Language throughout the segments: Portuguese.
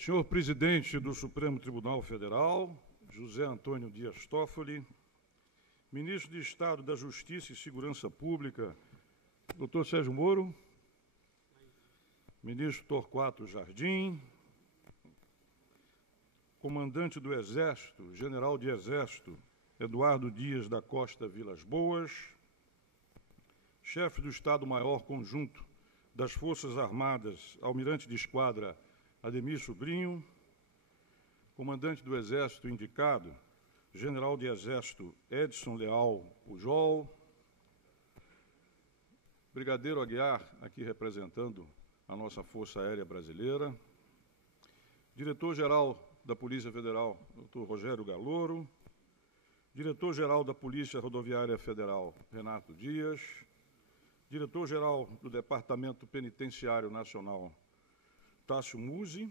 Senhor Presidente do Supremo Tribunal Federal, José Antônio Dias Toffoli, Ministro de Estado da Justiça e Segurança Pública, Dr. Sérgio Moro, Ministro Torquato Jardim, Comandante do Exército, General de Exército, Eduardo Dias da Costa Vilas Boas, Chefe do Estado-Maior Conjunto das Forças Armadas, Almirante de Esquadra, Ademir Sobrinho, Comandante do Exército indicado, General de Exército Edson Leal Pujol, Brigadeiro Aguiar, aqui representando a nossa Força Aérea Brasileira, Diretor-Geral da Polícia Federal, Dr. Rogério Galouro, Diretor-Geral da Polícia Rodoviária Federal, Renato Dias, Diretor-Geral do Departamento Penitenciário Nacional, Tássio Musi,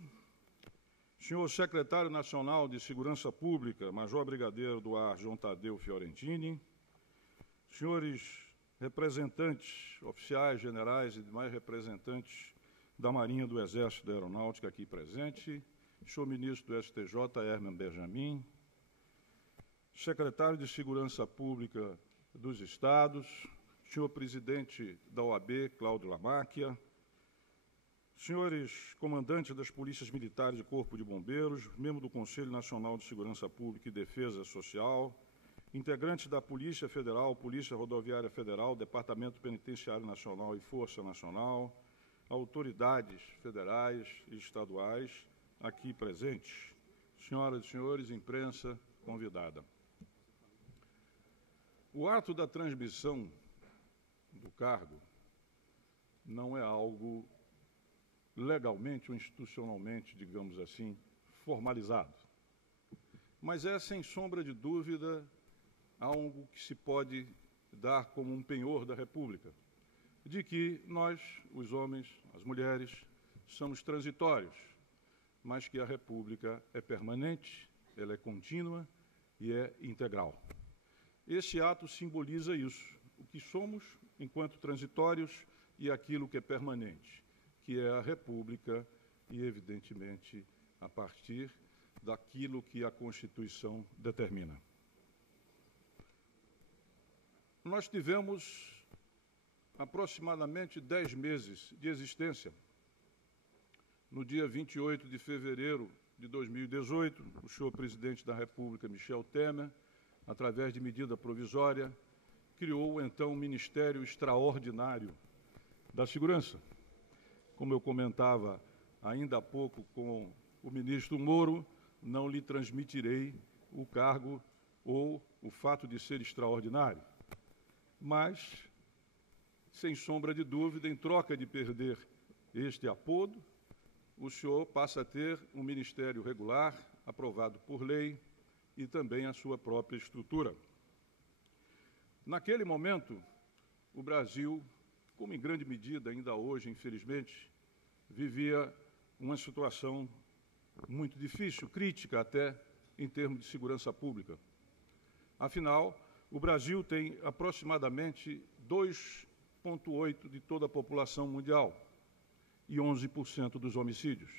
Senhor Secretário Nacional de Segurança Pública, Major Brigadeiro do Ar João Tadeu Fiorentini, senhores representantes, oficiais, generais e demais representantes da Marinha, do Exército e da Aeronáutica aqui presente, senhor Ministro do STJ, Herman Benjamin, Secretário de Segurança Pública dos Estados, senhor Presidente da OAB, Cláudio Lamáquia, senhores comandantes das Polícias Militares e Corpo de Bombeiros, membro do Conselho Nacional de Segurança Pública e Defesa Social, integrantes da Polícia Federal, Polícia Rodoviária Federal, Departamento Penitenciário Nacional e Força Nacional, autoridades federais e estaduais aqui presentes, senhoras e senhores, imprensa convidada. O ato da transmissão do cargo não é algo legalmente ou institucionalmente, digamos assim, formalizado. Mas é, sem sombra de dúvida, algo que se pode dar como um penhor da República, de que nós, os homens, as mulheres, somos transitórios, mas que a República é permanente, ela é contínua e é integral. Esse ato simboliza isso, o que somos enquanto transitórios e aquilo que é permanente, que é a República e, evidentemente, a partir daquilo que a Constituição determina. Nós tivemos aproximadamente 10 meses de existência. No dia 28 de fevereiro de 2018, o senhor Presidente da República, Michel Temer, através de medida provisória, criou o então Ministério Extraordinário da Segurança. Como eu comentava ainda há pouco com o ministro Moro, não lhe transmitirei o cargo ou o fato de ser extraordinário. Mas, sem sombra de dúvida, em troca de perder este apodo, o senhor passa a ter um ministério regular, aprovado por lei, e também a sua própria estrutura. Naquele momento, o Brasil, como em grande medida ainda hoje, infelizmente, vivia uma situação muito difícil, crítica até, em termos de segurança pública. Afinal, o Brasil tem aproximadamente 2,8% de toda a população mundial e 11% dos homicídios.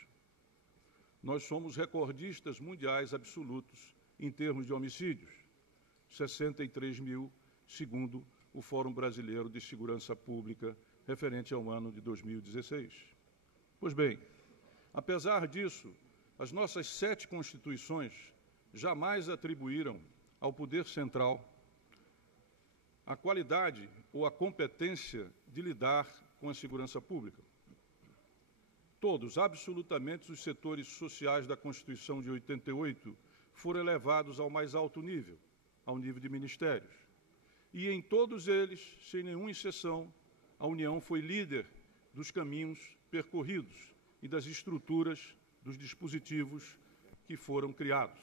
Nós somos recordistas mundiais absolutos em termos de homicídios, 63 mil, segundo o Fórum Brasileiro de Segurança Pública, referente ao ano de 2016. Pois bem, apesar disso, as nossas 7 constituições jamais atribuíram ao poder central a qualidade ou a competência de lidar com a segurança pública. Todos, absolutamente, os setores sociais da Constituição de 88 foram elevados ao mais alto nível, ao nível de ministérios. E em todos eles, sem nenhuma exceção, a União foi líder dos caminhos percorridos e das estruturas dos dispositivos que foram criados.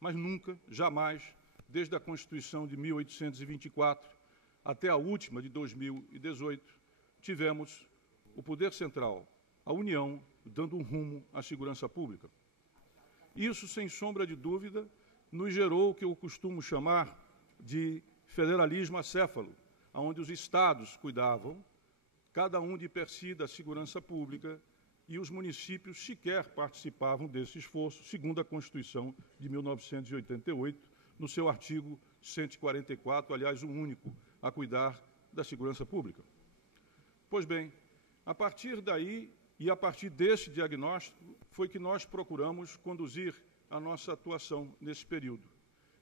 Mas nunca, jamais, desde a Constituição de 1824 até a última de 2018, tivemos o poder central, a União, dando um rumo à segurança pública. Isso, sem sombra de dúvida, nos gerou o que eu costumo chamar de federalismo acéfalo, onde os estados cuidavam, cada um de per si, da segurança pública, e os municípios sequer participavam desse esforço, segundo a Constituição de 1988, no seu artigo 144, aliás, o único a cuidar da segurança pública. Pois bem, a partir daí e a partir desse diagnóstico foi que nós procuramos conduzir a nossa atuação nesse período.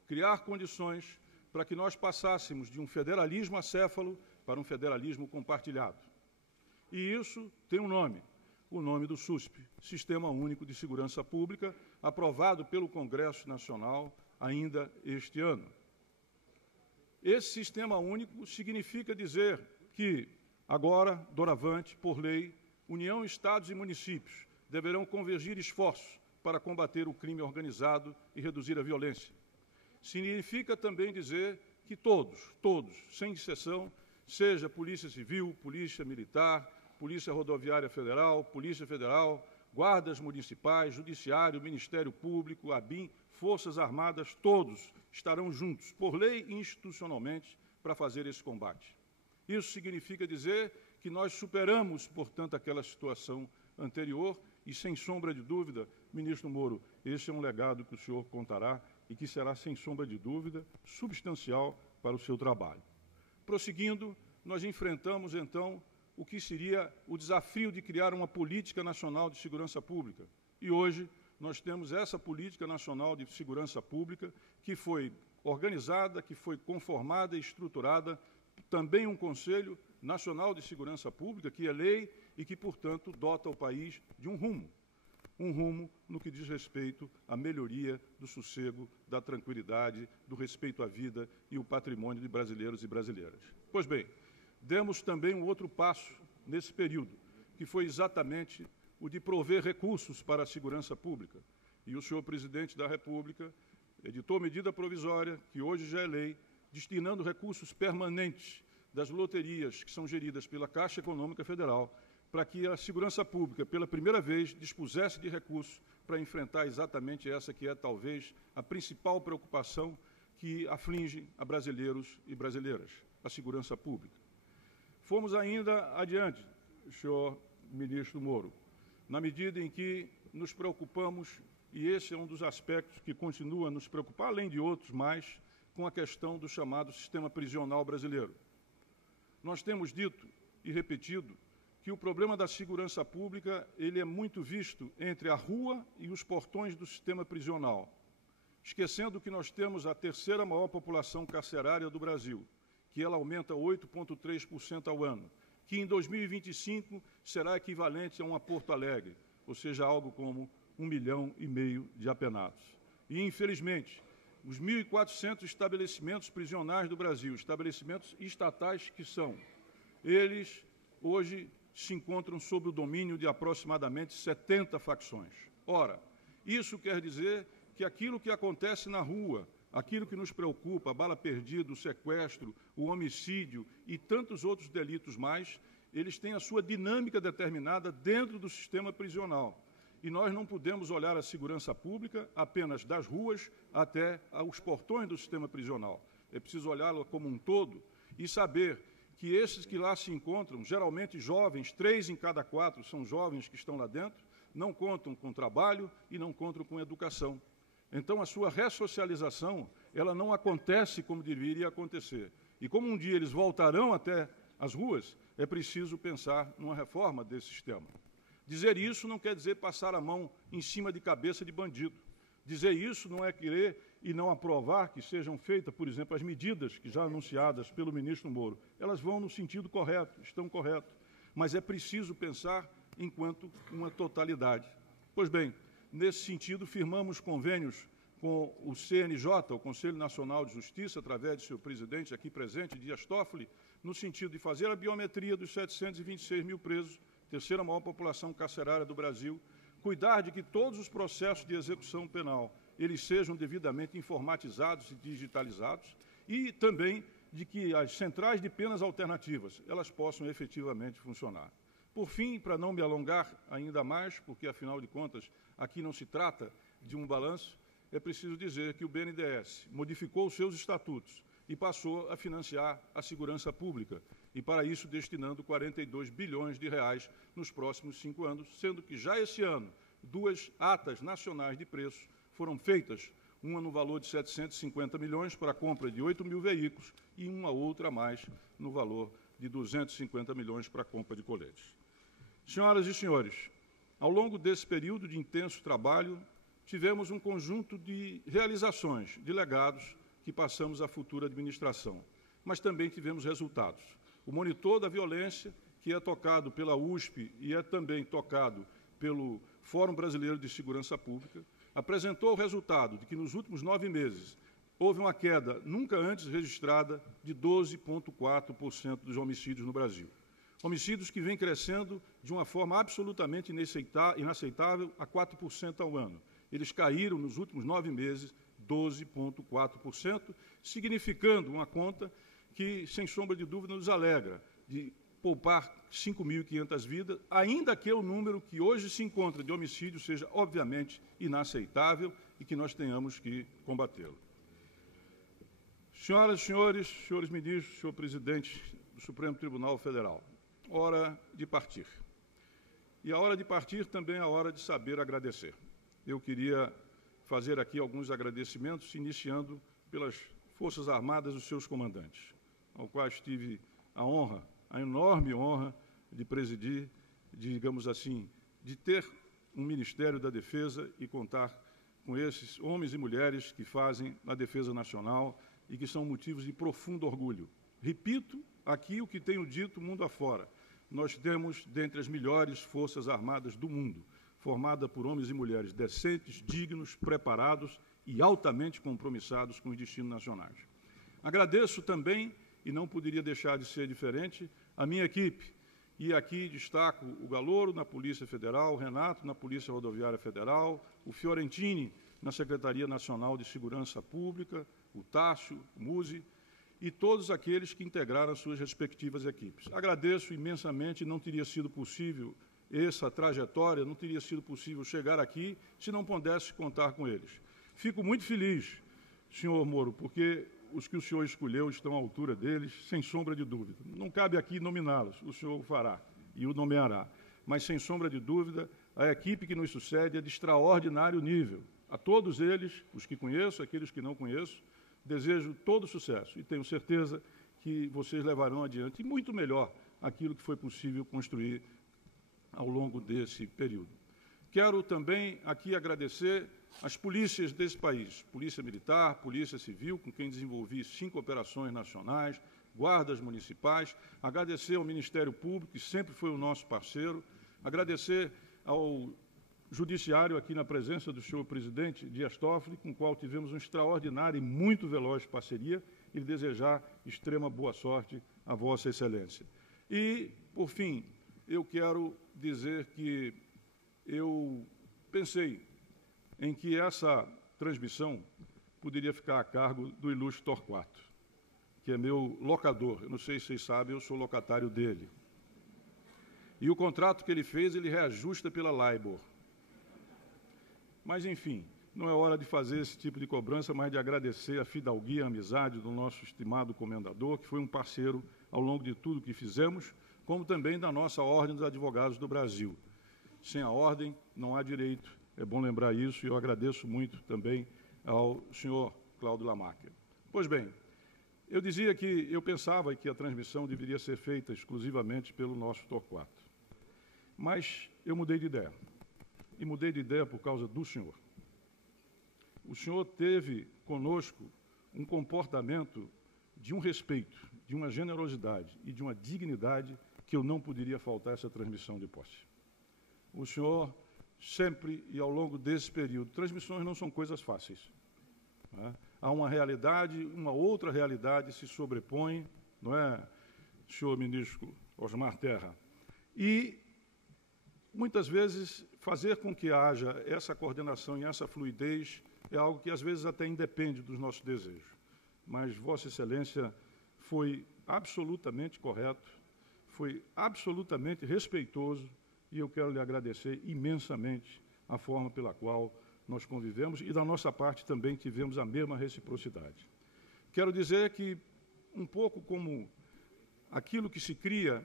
Criar condições para que nós passássemos de um federalismo acéfalo para um federalismo compartilhado. E isso tem um nome, o nome do SUSP, Sistema Único de Segurança Pública, aprovado pelo Congresso Nacional ainda este ano. Esse Sistema Único significa dizer que, agora, doravante, por lei, União, Estados e municípios deverão convergir esforços para combater o crime organizado e reduzir a violência. Significa também dizer que todos, sem exceção, seja Polícia Civil, Polícia Militar, Polícia Rodoviária Federal, Polícia Federal, guardas municipais, Judiciário, Ministério Público, ABIN, Forças Armadas, todos estarão juntos, por lei e institucionalmente, para fazer esse combate. Isso significa dizer que nós superamos, portanto, aquela situação anterior e, sem sombra de dúvida, ministro Moro, esse é um legado que o senhor contará e que será, sem sombra de dúvida, substancial para o seu trabalho. Prosseguindo, nós enfrentamos, então, o que seria o desafio de criar uma política nacional de segurança pública. E hoje nós temos essa política nacional de segurança pública que foi organizada, que foi conformada e estruturada, também um Conselho Nacional de Segurança Pública, que é lei e que, portanto, dota o país de um rumo no que diz respeito à melhoria do sossego, da tranquilidade, do respeito à vida e o patrimônio de brasileiros e brasileiras. Pois bem, demos também um outro passo nesse período, que foi exatamente o de prover recursos para a segurança pública. E o senhor presidente da República editou medida provisória, que hoje já é lei, destinando recursos permanentes das loterias que são geridas pela Caixa Econômica Federal, para que a segurança pública, pela primeira vez, dispusesse de recursos para enfrentar exatamente essa que é, talvez, a principal preocupação que aflige a brasileiros e brasileiras, a segurança pública. Fomos ainda adiante, senhor ministro Moro, na medida em que nos preocupamos, e esse é um dos aspectos que continua a nos preocupar, além de outros mais, com a questão do chamado sistema prisional brasileiro. Nós temos dito e repetido que o problema da segurança pública ele é muito visto entre a rua e os portões do sistema prisional, esquecendo que nós temos a terceira maior população carcerária do Brasil, que ela aumenta 8,3% ao ano, que em 2025 será equivalente a uma Porto Alegre, ou seja, algo como 1,5 milhão de apenados. E, infelizmente, os 1.400 estabelecimentos prisionais do Brasil, estabelecimentos estatais que são, eles hoje se encontram sob o domínio de aproximadamente 70 facções. Ora, isso quer dizer que aquilo que acontece na rua, aquilo que nos preocupa, a bala perdida, o sequestro, o homicídio e tantos outros delitos mais, eles têm a sua dinâmica determinada dentro do sistema prisional. E nós não podemos olhar a segurança pública apenas das ruas até os portões do sistema prisional. É preciso olhá-la como um todo e saber que esses que lá se encontram, geralmente jovens, 3 em cada 4 são jovens que estão lá dentro, não contam com trabalho e não contam com educação. Então, a sua ressocialização, ela não acontece como deveria acontecer. E como um dia eles voltarão até as ruas, é preciso pensar numa reforma desse sistema. Dizer isso não quer dizer passar a mão em cima de cabeça de bandido. Dizer isso não é querer e não aprovar que sejam feitas, por exemplo, as medidas que já anunciadas pelo ministro Moro. Elas vão no sentido correto, estão corretas, mas é preciso pensar enquanto uma totalidade. Pois bem, nesse sentido, firmamos convênios com o CNJ, o Conselho Nacional de Justiça, através de seu presidente aqui presente, Dias Toffoli, no sentido de fazer a biometria dos 726 mil presos, terceira maior população carcerária do Brasil, cuidar de que todos os processos de execução penal eles sejam devidamente informatizados e digitalizados e também de que as centrais de penas alternativas elas possam efetivamente funcionar. Por fim, para não me alongar ainda mais, porque, afinal de contas, aqui não se trata de um balanço, é preciso dizer que o BNDES modificou os seus estatutos e passou a financiar a segurança pública. e, para isso, destinando 42 bilhões de reais nos próximos 5 anos, sendo que já esse ano 2 atas nacionais de preços foram feitas, uma no valor de 750 milhões para a compra de 8 mil veículos e uma outra a mais no valor de 250 milhões para a compra de coletes. Senhoras e senhores, ao longo desse período de intenso trabalho, tivemos um conjunto de realizações, de legados que passamos à futura administração, mas também tivemos resultados. O monitor da violência, que é tocado pela USP e é também tocado pelo Fórum Brasileiro de Segurança Pública, apresentou o resultado de que, nos últimos 9 meses, houve uma queda nunca antes registrada de 12,4% dos homicídios no Brasil. Homicídios que vêm crescendo de uma forma absolutamente inaceitável a 4% ao ano. Eles caíram, nos últimos 9 meses, 12,4%, significando uma conta que, sem sombra de dúvida, nos alegra, de poupar 5.500 vidas, ainda que o número que hoje se encontra de homicídios seja, obviamente, inaceitável e que nós tenhamos que combatê-lo. Senhoras e senhores, senhores ministros, senhor presidente do Supremo Tribunal Federal, hora de partir. E a hora de partir também é a hora de saber agradecer. Eu queria fazer aqui alguns agradecimentos, iniciando pelas Forças Armadas e os seus comandantes, ao qual tive a honra, a enorme honra de presidir, digamos assim, de ter um Ministério da Defesa e contar com esses homens e mulheres que fazem a defesa nacional e que são motivos de profundo orgulho. Repito aqui o que tenho dito mundo afora. Nós temos, dentre as melhores forças armadas do mundo, formada por homens e mulheres decentes, dignos, preparados e altamente compromissados com os destinos nacionais. Agradeço também, e não poderia deixar de ser diferente, a minha equipe. E aqui destaco o Galouro na Polícia Federal, o Renato na Polícia Rodoviária Federal, o Fiorentini na Secretaria Nacional de Segurança Pública, o Tássio, o Musi, e todos aqueles que integraram as suas respectivas equipes. Agradeço imensamente, não teria sido possível essa trajetória, não teria sido possível chegar aqui se não pudesse contar com eles. Fico muito feliz, senhor Moro, porque os que o senhor escolheu estão à altura deles, sem sombra de dúvida. Não cabe aqui nominá-los, o senhor o fará e o nomeará. Mas, sem sombra de dúvida, a equipe que nos sucede é de extraordinário nível. A todos eles, os que conheço, aqueles que não conheço, desejo todo sucesso e tenho certeza que vocês levarão adiante, e muito melhor, aquilo que foi possível construir ao longo desse período. Quero também aqui agradecer as polícias desse país, Polícia Militar, Polícia Civil, com quem desenvolvi 5 operações nacionais, guardas municipais, agradecer ao Ministério Público, que sempre foi o nosso parceiro, agradecer ao Judiciário, aqui na presença do senhor presidente Dias Toffoli, com o qual tivemos uma extraordinária e muito veloz parceria, e desejar extrema boa sorte a Vossa Excelência. E, por fim, eu quero dizer que eu pensei em que essa transmissão poderia ficar a cargo do ilustre Torquato, que é meu locador. Eu não sei se vocês sabem, eu sou locatário dele. E o contrato que ele fez, ele reajusta pela LIBOR. Mas, enfim, não é hora de fazer esse tipo de cobrança, mas de agradecer a fidalguia, a amizade do nosso estimado comendador, que foi um parceiro ao longo de tudo que fizemos, como também da nossa Ordem dos Advogados do Brasil. Sem a ordem, não há direito. É bom lembrar isso, e eu agradeço muito também ao senhor Cláudio Lamarca. Pois bem, eu dizia que eu pensava que a transmissão deveria ser feita exclusivamente pelo nosso Torquato. Mas eu mudei de ideia. E mudei de ideia por causa do senhor. O senhor teve conosco um comportamento de um respeito, de uma generosidade e de uma dignidade que eu não poderia faltar essa transmissão de posse. O senhor sempre e ao longo desse período, transmissões não são coisas fáceis. Né? Há uma realidade, uma outra realidade se sobrepõe, não é, senhor ministro Osmar Terra? E, muitas vezes, fazer com que haja essa coordenação e essa fluidez é algo que, às vezes, até independe dos nossos desejos. Mas Vossa Excelência foi absolutamente correto, foi absolutamente respeitoso, e eu quero lhe agradecer imensamente a forma pela qual nós convivemos e, da nossa parte, também tivemos a mesma reciprocidade. Quero dizer que, um pouco como aquilo que se cria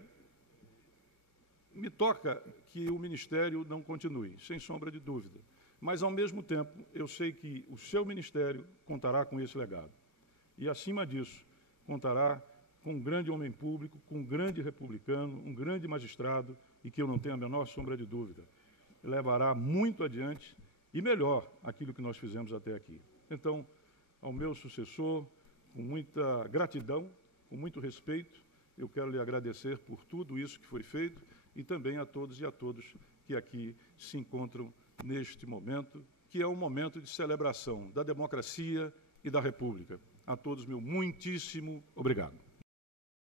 me toca que o Ministério não continue, sem sombra de dúvida. Mas, ao mesmo tempo, eu sei que o seu Ministério contará com esse legado. E, acima disso, contará com um grande homem público, com um grande republicano, um grande magistrado, e que eu não tenho a menor sombra de dúvida, levará muito adiante e melhor aquilo que nós fizemos até aqui. Então, ao meu sucessor, com muita gratidão, com muito respeito, eu quero lhe agradecer por tudo isso que foi feito e também a todos e a todas que aqui se encontram neste momento, que é um momento de celebração da democracia e da República. A todos, meu muitíssimo obrigado.